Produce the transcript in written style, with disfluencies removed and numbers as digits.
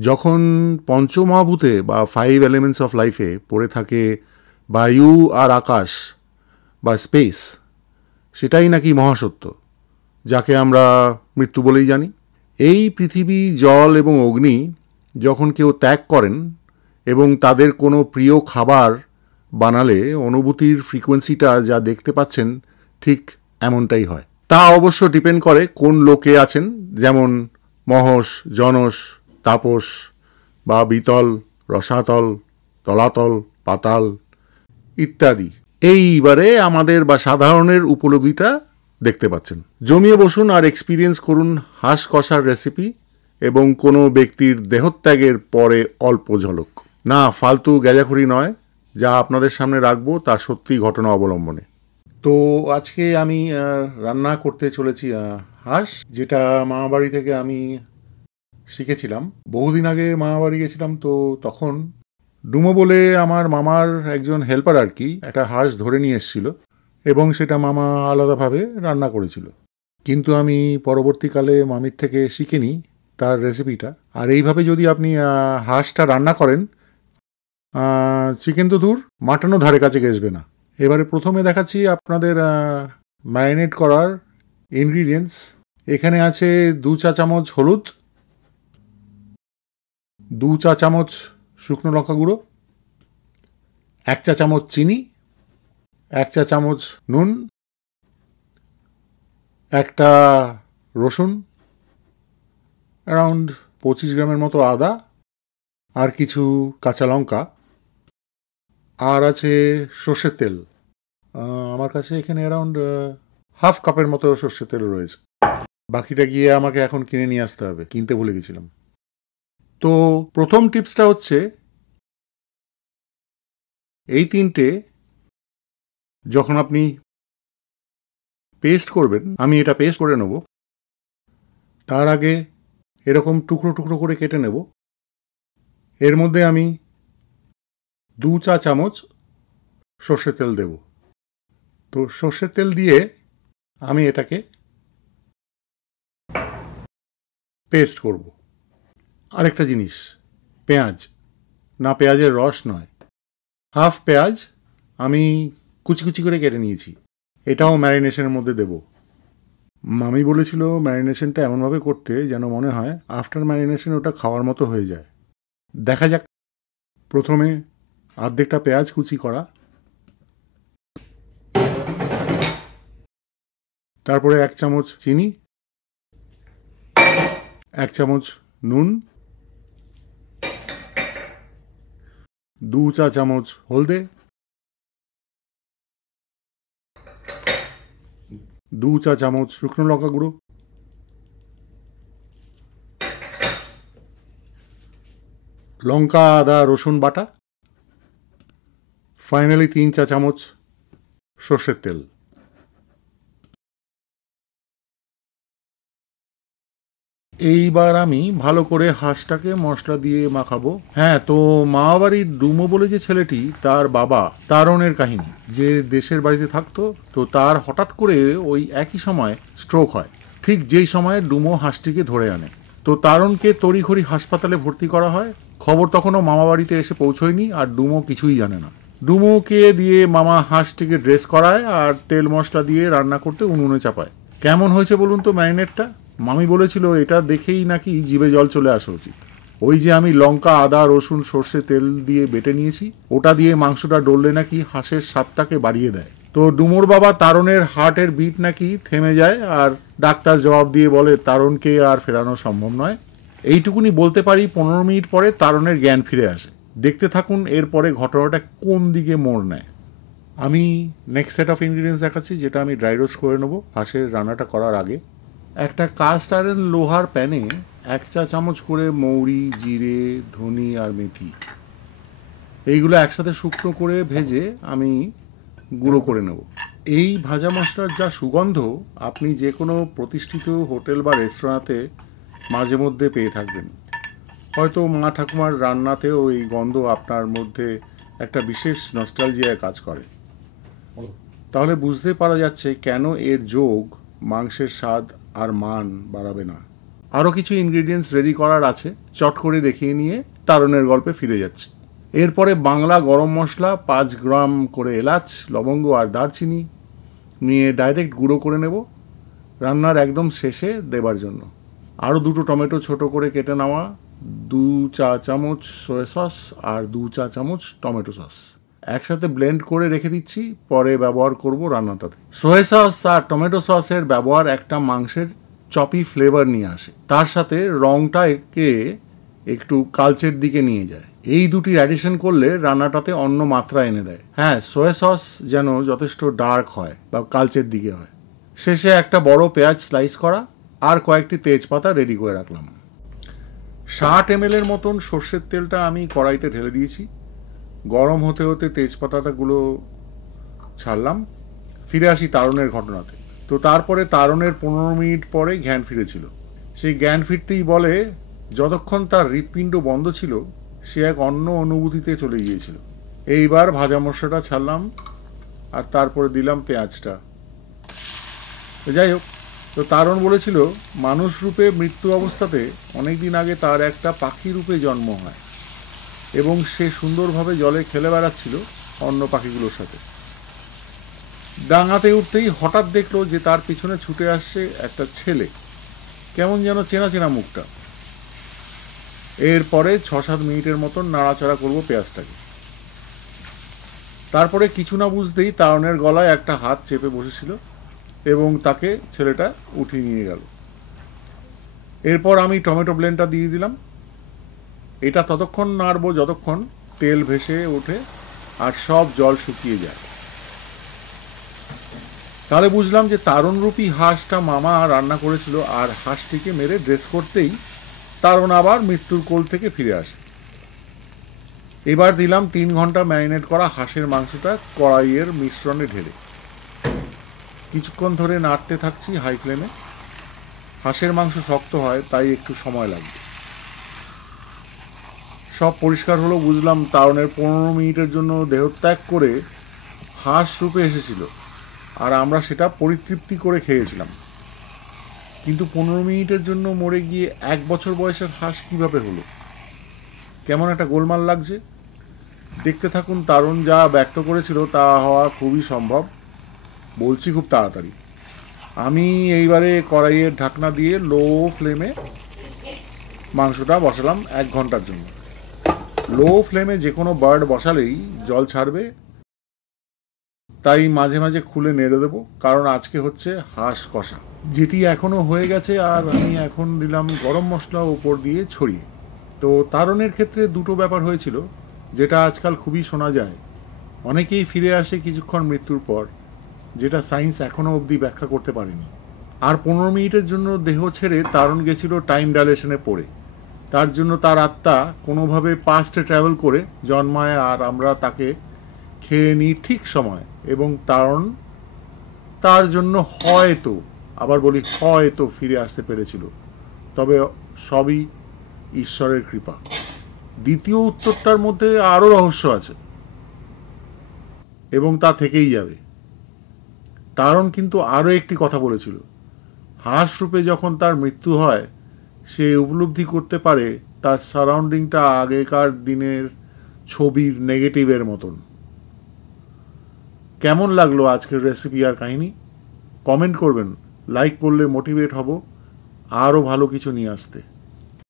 যখন পঞ্চমহাভূতে বা 5 elements of লাইফে পড়ে থাকে বায়ু আর আকাশ বা স্পেস, সেটাই নাকি মহাসত্য, যাকে আমরা মৃত্যু বলেই জানি। এই পৃথিবী, জল এবং অগ্নি যখন কেউ ত্যাগ করেন এবং তাদের কোনো প্রিয় খাবার বানালে অনুভূতির ফ্রিকোয়েন্সিটা যা দেখতে পাচ্ছেন ঠিক এমনটাই হয়। তা অবশ্য ডিপেন্ড করে কোন লোকে আছেন, যেমন মহস, জনস, তাপস বা বিতল, রসাতল, তলাতল, পাতাল ইত্যাদি। এইবারে আমাদের বা সাধারণের উপলব্ধিটা দেখতে পাচ্ছেন। জমিয়ে বসুন আর এক্সপিরিয়েন্স করুন হাঁস কষার রেসিপি এবং কোনো ব্যক্তির দেহত্যাগের পরে অল্প ঝলক। না, ফালতু গ্যাজাখুরি নয়, যা আপনাদের সামনে রাখবো তা সত্যি ঘটনা অবলম্বনে। তো আজকে আমি রান্না করতে চলেছি হাঁস, যেটা মামাবাড়ি থেকে আমি শিখেছিলাম। বহুদিন আগে মামাবাড়ি গেছিলাম, তো তখন ডুমো বলে আমার মামার একজন হেল্পার আর কি একটা হাঁস ধরে নিয়ে এসেছিল এবং সেটা মামা আলাদাভাবে রান্না করেছিল। কিন্তু আমি পরবর্তীকালে মামির থেকে শিখে নিই তার রেসিপিটা। আর এইভাবে যদি আপনি হাঁসটা রান্না করেন, চিকেন তো দূর, মাটনও ধারে কাছে ঘেসবে না। এবারে প্রথমে দেখাচ্ছি আপনাদের ম্যারিনেট করার ইনগ্রিডিয়েন্টস। এখানে আছে 2 চা চামচ হলুদ, 2 চা চামচ শুকনো লঙ্কা গুঁড়ো, 1 চা চামচ চিনি, 1 চা চামচ নুন, একটা রসুন, অ্যারাউন্ড 25 গ্রামের মতো আদা, আর কিছু কাঁচা লঙ্কা, আর আছে সর্ষের তেল। আমার কাছে এখানে অ্যারাউন্ড হাফ কাপের মতো সর্ষের তেল রয়েছে। বাকিটা গিয়ে আমাকে এখন কিনে নিয়ে আসতে হবে, কিনতে ভুলে গেছিলাম। তো প্রথম টিপসটা হচ্ছে এই তিনটে যখন আপনি পেস্ট করবেন, আমি এটা পেস্ট করে নেব, তার আগে এরকম টুকরো টুকরো করে কেটে নেব। এর মধ্যে আমি 2 চা চামচ সর্ষের তেল দেব। তো সর্ষের তেল দিয়ে আমি এটাকে পেস্ট করব। আরেকটা জিনিস, পেঁয়াজ, না পেঁয়াজের রস নয়, হাফ পেঁয়াজ আমি কুচি কুচি করে কেটে নিয়েছি, এটাও ম্যারিনেশনের মধ্যে দেব। মামি বলেছিল ম্যারিনেশনটা এমনভাবে করতে যেন মনে হয় আফটার ম্যারিনেশন ওটা খাওয়ার মতো হয়ে যায়। দেখা যাক। প্রথমে অর্ধেকটা পেঁয়াজ কুচি করা, তারপরে 1 চামচ চিনি, 1 চামচ নুন, 2 চা চামচ হলদে, 2 চা চামচ শুকনো লঙ্কা গুঁড়ো, লঙ্কা আদা রসুন বাটা, ফাইনালি 3 চা চামচ সর্ষের তেল। এইবার আমি ভালো করে হাঁসটাকে মশলা দিয়ে মাখাবো। হ্যাঁ, তো মামাবাড়ির ডুমো বলে যে ছেলেটি, তার বাবা তারণের কাহিনী, যে দেশের বাড়িতে থাকতো, তো তার হঠাৎ করে ওই একই সময় স্ট্রোক হয়, ঠিক যেই সময়ে ডুমো হাঁসটিকে ধরে আনে। তো তারণকে তড়িঘড়ি হাসপাতালে ভর্তি করা হয়। খবর তখনও মামাবাড়িতে এসে পৌঁছয়নি, আর ডুমো কিছুই জানে না। ডুমোকে দিয়ে মামা হাঁসটিকে ড্রেস করায় আর তেল মশলা দিয়ে রান্না করতে উনুনে চাপায়। কেমন হয়েছে বলুন তো ম্যারিনেটটা? মামি বলেছিল এটা দেখেই নাকি জিভে জল চলে আসা উচিত। ওই যে আমি লঙ্কা আদা রসুন সর্ষে তেল দিয়ে বেটে নিয়েছি, ওটা দিয়ে মাংসটা ডললে নাকি হাঁসের স্বাদটাকে বাড়িয়ে দেয়। তো ডুমোর বাবা তারণের হার্টের বিট নাকি থেমে যায়, আর ডাক্তার জবাব দিয়ে বলে তারণকে আর ফেরানো সম্ভব নয়। এইটুকুনি বলতে পারি 15 মিনিট পরে তারণের জ্ঞান ফিরে আসে। দেখতে থাকুন এরপরে ঘটনাটা কোন দিকে মোড় নেয়। আমি নেক্সট সেট অফ ইনগ্রিডিয়েন্টস দেখাচ্ছি, যেটা আমি ড্রাই রোস্ট করে নেবো হাঁসের রান্নাটা করার আগে। একটা কাস্ট আয়রন লোহার প্যানে 1 চা চামচ করে মৌরি, জিরে, ধনি আর মেথি, এইগুলো একসাথে শুকনো করে ভেজে আমি গুঁড়ো করে নেব। এই ভাজা মশলার যা সুগন্ধ আপনি যে কোনো প্রতিষ্ঠিত হোটেল বা রেস্তোরাঁতে মাঝে মধ্যে পেয়ে থাকবেন। হয়তো মা ঠাকুমার রান্নাতেও এই গন্ধ আপনার মধ্যে একটা বিশেষ নস্টালজিয়া কাজ করে। তাহলে বুঝতে পারা যাচ্ছে কেন এর যোগ মাংসের স্বাদ আর মান বাড়াবে না। আরও কিছু ইনগ্রিডিয়েন্টস রেডি করার আছে, চট করে দেখিয়ে নিয়ে তারণের গল্পে ফিরে যাচ্ছি। এরপরে বাংলা গরম মশলা 5 গ্রাম করে এলাচ, লবঙ্গ আর দারচিনি নিয়ে ডাইরেক্ট গুঁড়ো করে নেব রান্নার একদম শেষে দেবার জন্য। আরও 2 টমেটো ছোট করে কেটে নেওয়া, 2 চা চামচ সয়া সস আর 2 চা চামচ টমেটো সস একসাথে ব্লেন্ড করে রেখে দিচ্ছি, পরে ব্যবহার করব রান্নাটাতে। সয়া সস আর টমেটো সসের ব্যবহার একটা মাংসের চপি ফ্লেভার নিয়ে আসে, তার সাথে রংটা একে একটু কালচের দিকে নিয়ে যায়। এই দুটি অ্যাডিশন করলে রান্নাটাতে অন্য মাত্রা এনে দেয়। হ্যাঁ, সয়া সস যেন যথেষ্ট ডার্ক হয় বা কালচের দিকে হয়। শেষে একটা বড় পেঁয়াজ স্লাইস করা আর কয়েকটি তেজপাতা রেডি করে রাখলাম। 60 ml মতন সর্ষের তেলটা আমি কড়াইতে ঢেলে দিয়েছি। গরম হতে হতে তেজপাতাগুলো ছাড়লাম। ফিরে আসি তারণের ঘটনাতে। তো তারপরে তারণের 15 মিনিট পরে জ্ঞান ফিরেছিল। সেই জ্ঞান ফিরতেই বলে যতক্ষণ তার হৃৎপিণ্ড বন্ধ ছিল সে এক অন্য অনুভূতিতে চলে গিয়েছিল। এইবার ভাজা মশলাটা ছাড়লাম আর তারপরে দিলাম পেঁয়াজটা। যাই হোক, তো তারণ বলেছিল মানুষ রূপে মৃত্যু অবস্থাতে অনেকদিন আগে তার একটা পাখি রূপে জন্ম হয় এবং সে সুন্দরভাবে জলে খেলে বেড়াচ্ছিল অন্য পাখিগুলোর সাথে। ডাঙাতে উঠতেই হঠাৎ দেখলো যে তার পিছনে ছুটে আসছে একটা ছেলে, কেমন যেন চেনা চেনা মুখটা। এরপরে 6-7 মিনিটের মতন নাড়াচাড়া করবো পেঁয়াজটাকে। তারপরে কিছু না বুঝতেই তারণের গলায় একটা হাত চেপে বসেছিল এবং তাকে ছেলেটা উঠিয়ে নিয়ে গেল। এরপর আমি টমেটো ব্লেন্ডটা দিয়ে দিলাম। এটা ততক্ষণ নাড়বো যতক্ষণ তেল ভেসে ওঠে আর সব জল শুকিয়ে যায়। তাহলে বুঝলাম যে তারণরূপী হাঁসটা মামা রান্না করেছিল, আর হাঁসটিকে মেরে ড্রেস করতেই তারণ আবার মৃত্যুর কোল থেকে ফিরে আসে। এবার দিলাম 3 ঘন্টা ম্যারিনেট করা হাঁসের মাংসটা কড়াইয়ের মিশ্রণে ঢেলে কিছুক্ষণ ধরে নাড়তে থাকছি হাই ফ্লেমে। হাঁসের মাংস শক্ত হয়, তাই একটু সময় লাগবে। সব পরিষ্কার হলো, বুঝলাম তারণের 15 মিনিটের জন্য দেহত্যাগ করে হাঁস রূপে এসেছিল আর আমরা সেটা পরিতৃপ্তি করে খেয়েছিলাম। কিন্তু 15 মিনিটের জন্য মরে গিয়ে 1 বছর বয়সের হাঁস কিভাবে হলো? কেমন একটা গোলমাল লাগছে। দেখতে থাকুন, তারণ যা ব্যক্ত করেছিল তা হওয়া খুবই সম্ভব। বলছি খুব তাড়াতাড়ি। আমি এইবারে কড়াইয়ের ঢাকনা দিয়ে লো ফ্লেমে মাংসটা বসালাম 1 ঘন্টার জন্য। লো ফ্লেমে যে কোনো বার্ড বসালেই জল ছাড়বে, তাই মাঝে মাঝে খুলে নেড়ে দেবো, কারণ আজকে হচ্ছে হাঁস কষা, যেটি এখনও হয়ে গেছে। আর আমি এখন দিলাম গরম মশলা ওপর দিয়ে ছড়িয়ে। তো তারণের ক্ষেত্রে 2টো ব্যাপার হয়েছিল, যেটা আজকাল খুবই শোনা যায়। অনেকেই ফিরে আসে কিছুক্ষণ মৃত্যুর পর, যেটা সায়েন্স এখনও অবধি ব্যাখ্যা করতে পারেনি। আর 15 মিনিটের জন্য দেহ ছেড়ে তারণ গেছিল টাইম ডাইলেশনে পড়ে। তার জন্য তার আত্মা কোনোভাবে পাস্টে ট্রাভেল করে জন্মায় আর আমরা তাকে খেয়ে নিই ঠিক সময়, এবং তারণ তার জন্য হয়তো, আবার বলি হয়তো, ফিরে আসতে পেরেছিল। তবে সবই ঈশ্বরের কৃপা। দ্বিতীয় উত্তরটার মধ্যে আরও রহস্য আছে এবং তা থেকেই যাবে। তারণ কিন্তু আরও একটি কথা বলেছিল, হাঁস রূপে যখন তার মৃত্যু হয় সে উপলব্ধি করতে পারে তার সারাউন্ডিংটা আগেকার দিনের ছবির নেগেটিভের মতন। কেমন লাগলো আজকের রেসিপি আর কাহিনী? কমেন্ট করবেন, লাইক করলে মোটিভেট হব আরও ভালো কিছু নিয়ে আসতে।